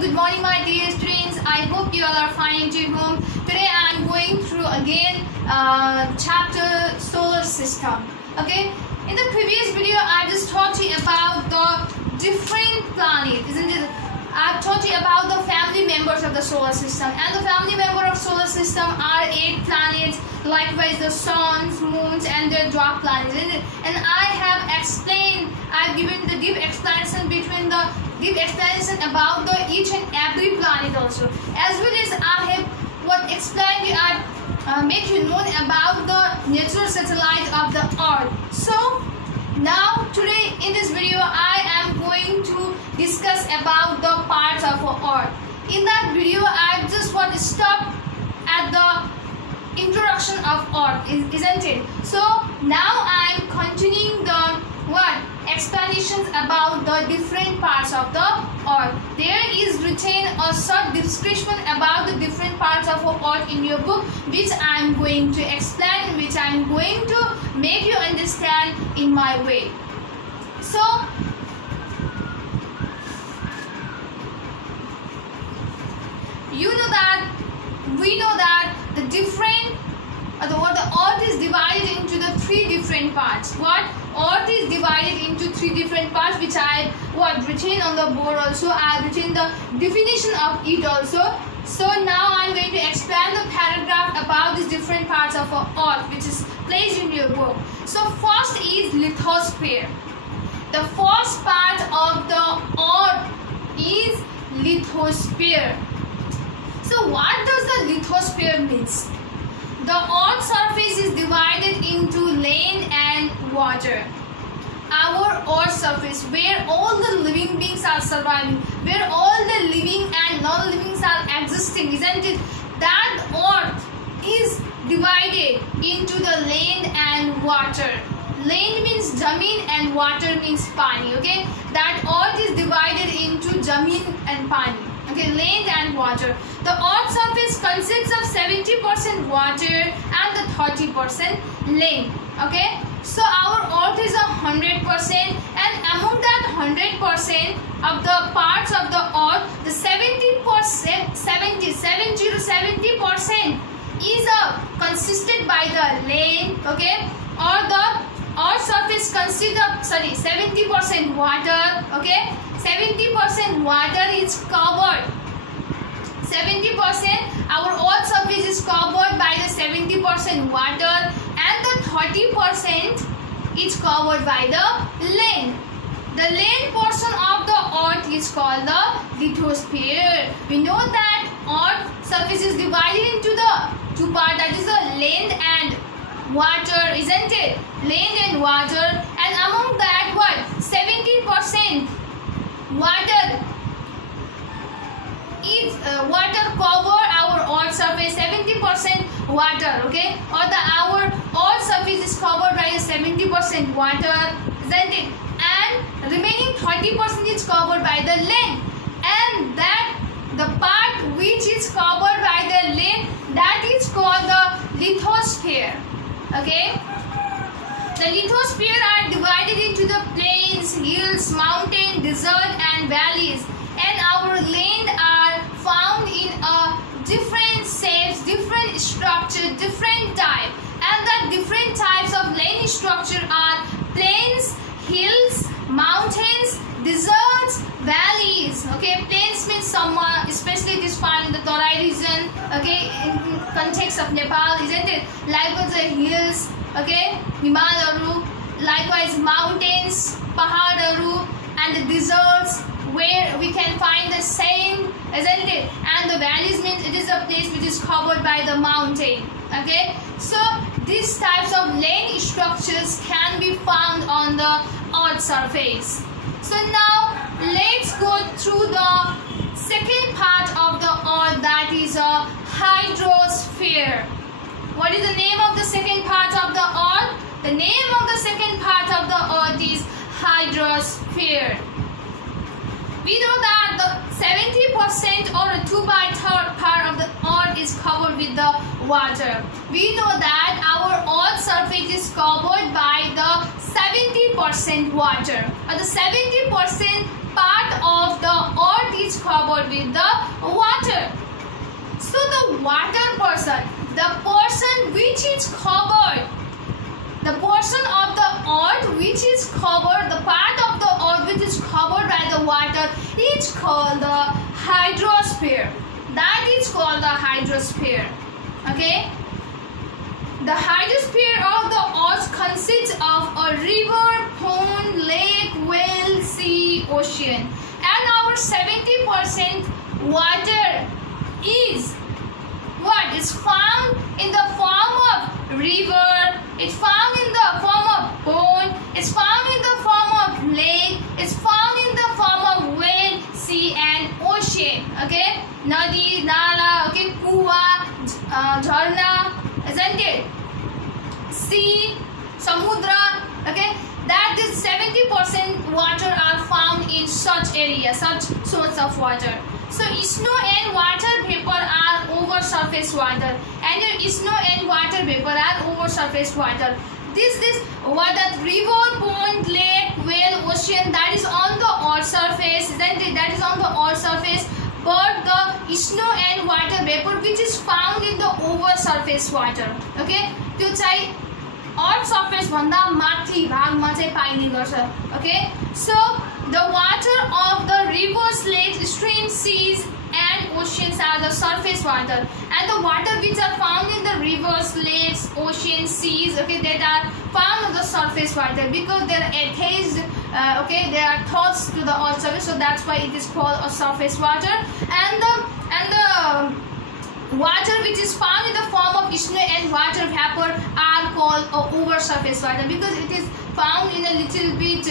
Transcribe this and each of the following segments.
good morning my dear students. I hope you all are fine at home. Today I am going through again chapter solar system. Okay, in the previous video I just taught you about the different planets, isn't it? I've taught you about the family members of the solar system, and the family member of solar system are 8 planets, likewise the suns, moons and their dwarf planets, isn't it? And I have explained, I've given the deep explanation about the each and every planet also, as well as I have explained you, I make you know about the natural satellite of the Earth. So now today in this video I am going to discuss about the parts of our Earth. In that video I just want to stop at the introduction of Earth, isn't it? So now I am continuing the explanations about the different parts of the Earth. There is written a short description about the different parts of our Earth in your book, which I am going to explain, which I am going to make you understand in my way. So we know that the Earth is divided into the 3 different parts. Earth is divided into 3 different parts, which I written on the board also. I have written the definition of it also. So now I am going to expand the paragraph about these different parts of our Earth, which is placed in your book. So first is lithosphere. The first part of the Earth is lithosphere. So what does the lithosphere means? The Earth's surface is divided into land and water. Our Earth's surface, where all the living beings are surviving, where all the living and non-living are existing, isn't it? That Earth is divided into the land and water. Land means Jameen and water means Pani. Okay, that Earth is divided into Jameen and Pani. Okay, land and water. The Earth's surface consists of 70% water and the 30% land. Okay, so our Earth is 100%, and among that 100% of the parts of the Earth, the 70% is consisted by the land. Okay, or the Earth's surface consists of 70% water. Okay, 70% water is covered. 70% our Earth's surface is covered by the 70% water, and the 30% is covered by the land. The land portion of the Earth is called the lithosphere. We know that Earth's surface is divided into the 2 parts, that is the land and water, isn't it? Land and water, and among that 70% water is water cover our Earth surface. 70% water, okay, or our Earth surface is covered by the 70% water, isn't it? And remaining 30% is covered by the land, and that the part which is covered by the land, that is called the lithosphere. Okay, the lithosphere are divided into the plains, hills, mountains, desert and valleys, and our land are found in different shapes, different structure, different type, and the different types of land structure are plains, hills, mountains, deserts, valleys. Okay, plains means somewhere, especially it is found in the Tarai region. Okay, in context of Nepal, isn't it? Likewise the hills, okay, Himalayaru, likewise mountains, Pahadaru, and the deserts where we can find the same, isn't it? And the valleys means it is a place which is covered by the mountain. Okay, so these types of land structures can be found on the Earth's surface. So now let's go through the second part of the Earth, that is a hydrosphere. What is the name of the second part of the Earth? The name of the second part of the Earth is hydrosphere. We know that the 70% or a 2/3 part of the Earth is covered with the water. We know that our Earth's surface is covered by the 70% water. The 70% part of the Earth is covered covered with the water. So the water person, the portion which is covered, the portion of the earth which is covered, the part of the earth which is covered by the water is called the hydrosphere. That is called the hydrosphere. Okay. The hydrosphere of the earth consists of a river, pond, lake, well, sea, ocean, and our 70% water is what is found in the form of river, it's found in the form of pond, it's found in the form of lake, it's found in the form of well, sea and ocean. Okay, nadi, nala, okay, kuwa, jharna, isn't it? Sea, samudra, okay, that is 70% water are found in such areas, such source of water. So snow and water vapor are over surface water, and your snow and water vapor are over surface water. This what that river, pond, lake, well, ocean, that is on the earth surface, isn't it? That is on the earth surface. But the snow and water vapor which is found in the over surface water, okay, त्यो चाहिँ earth surface भन्दा माथि भागमा चाहिँ पाइने गर्छ. Okay, so the water of the rivers, lakes, streams, seas and oceans are the surface water, and the water which are found in the rivers, lakes, oceans, seas, okay, that are found on the surface water because they are attached, okay, they are attached to the earth surface, so that's why it is called a surface water. And the water which is found in the form of snow and water vapor are called over surface water because it is found in a little bit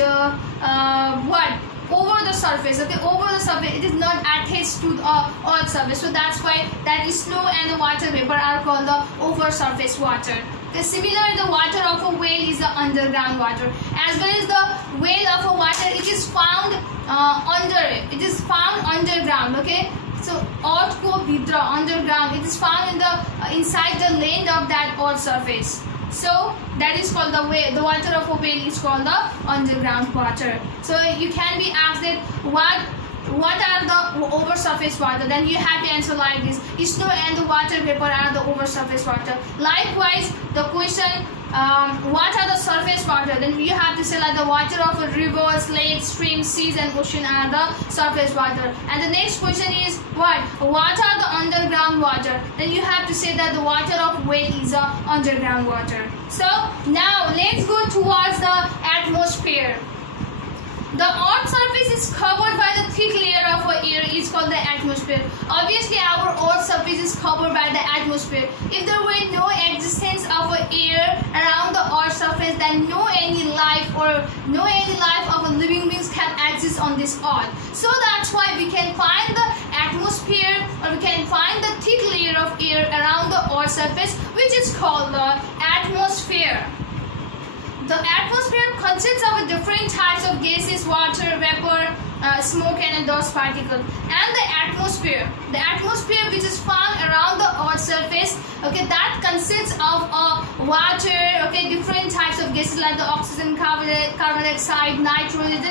over the surface, okay, over the surface, it is not attached to the earth surface, so that's why that snow and the water vapor are called the over surface water. Okay, similarly, the water of a whale is the underground water, as well as the whale of a water, it is found underground, okay. So earth ko bhitra, underground, it is found in the inside the land of that earth surface. So that is called the water of a whale is called the underground water. So you can be asked that what are the over surface water, then you have to answer like this: snow and the water vapor are the over surface water. Likewise, the question what are the surface water, then you have to say like the water of rivers, lakes, streams, seas and ocean are the surface water. And the next question is what are the underground water, then you have to say that the water of whale is the underground water. So now let's go towards the atmosphere. The earth's surface is covered by the thick layer of air is called the atmosphere. Obviously, our earth's surface is covered by the atmosphere. If there were no existence of air around the earth's surface, then no any life of a living beings can exist on this earth. So that's why we can find the atmosphere, or we can find the thick layer of air around the earth's surface, which is called the atmosphere. The atmosphere consists of different types of gases, water, vapor, smoke and dust particles. And the atmosphere which is found around the earth's surface, okay, that consists of water, okay, different types of gases like the oxygen, carbon dioxide, nitrogen,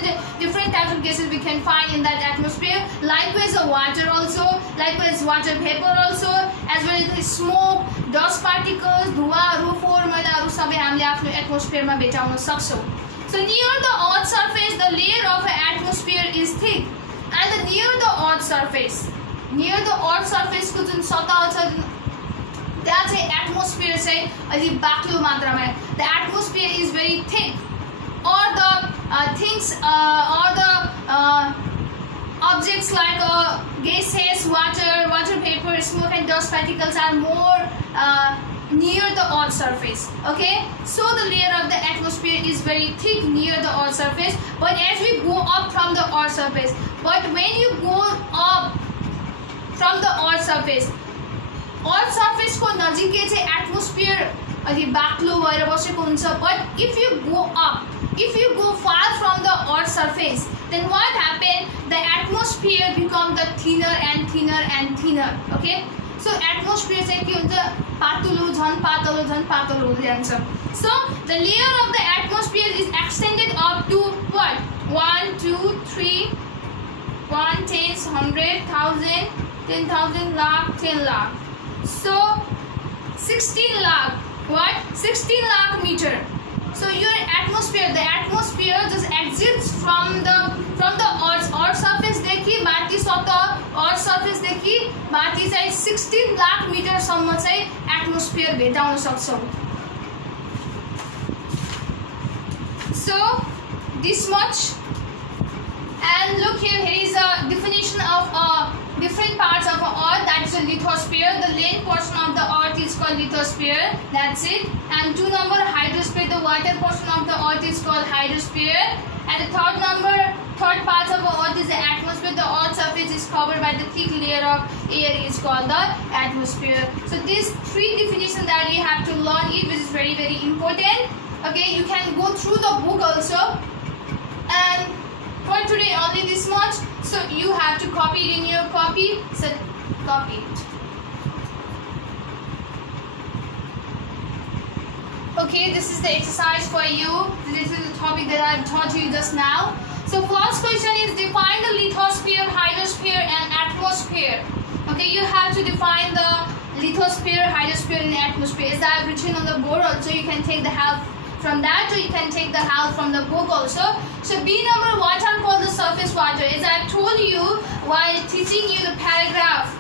different types of gases we can find in that atmosphere. Likewise the water also, likewise water vapor also, as well as the smoke, dust particles, धुवाहरू, फोहोर मैलाहरू सबै हामीले आफ्नो एटमोस्फियरमा भेटाउन सक्छौं. So near the earth's surface, the layer of an atmosphere is thick, and near the earth's surface को जुन सतह छ त्यहाँ चाहिँ एटमोस्फियर चाहिँ अलि बाक्लो मात्रामा, the atmosphere is very thick, or the things or the objects like gases, water vapor, smoke and dust particles are more near the earth's surface. Okay, so the layer of the atmosphere is very thick near the earth's surface. But as we go up from the earth's surface, when you go up from the earth's surface को नजिकै चाहिँ atmosphere अलि बाक्लो भएर बसेको हुन्छ. But if you go far from the earth's surface, then what happens? The atmosphere becomes the thinner and thinner and thinner. Okay, so atmosphere चाहिँ के हुन्छ, पातलो झन् पातलो हुँदै जान्छ. So the layer of the atmosphere is extended up to what? 1, 2, 3, 1/10, 100,000, 10,000, lakh, 10 lakh. So 16 lakh. What? 16 lakh meter. So your atmosphere, the atmosphere just exits from the earth surface देखि माथि सतह earth surface देखि माथि चाहिँ 16 lakh metre सम्म चाहिँ atmosphere भेटाउन सक्छौ. So this much. And look here, here is a definition of different parts of earth. That is a lithosphere. The land portion of the earth is called lithosphere. That's it. And 2 number, hydrosphere. The water portion of the earth is called hydrosphere. And the third part of the earth is the atmosphere. The earth surface is covered by the thick layer of air is called the atmosphere. So these 3 definitions that you have to learn it, which is very, very important. Okay, you can go through the book also. And for today only this much, so you have to copy it in your copy. So copy it. Okay, this is the exercise for you. This is the topic that I taught you just now. So first question is define the lithosphere, hydrosphere and atmosphere. Okay, you have to define the lithosphere, hydrosphere and atmosphere. As I have written on the board also, you can take the help from that, or you can take the help from the book also. So B number, what are called the surface water? As I have told you while teaching you the paragraph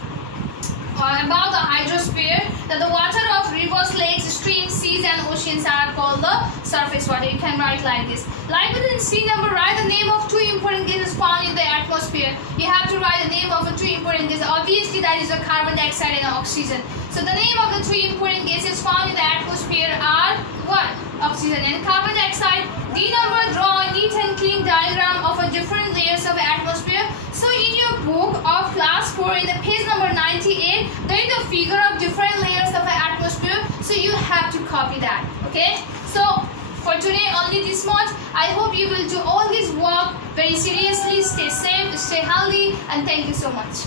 about the hydrosphere, that the water of rivers, lakes, streams, seas and oceans are called the surface water. You can write like this. Likewise in C number, write the name of 2 important gases found in the atmosphere. You have to write the name of the 2 important gases. Obviously that is the carbon dioxide and oxygen. So the name of the 2 important gases found in the atmosphere are what? Oxygen and carbon dioxide. D number, draw a neat and clean diagram of a different layers of atmosphere. So in your book of class 4 in the page number 98, there is a figure of different layers of an atmosphere. So you have to copy that. Okay. So for today only this much. I hope you will do all this work very seriously. Stay safe, stay healthy, and thank you so much.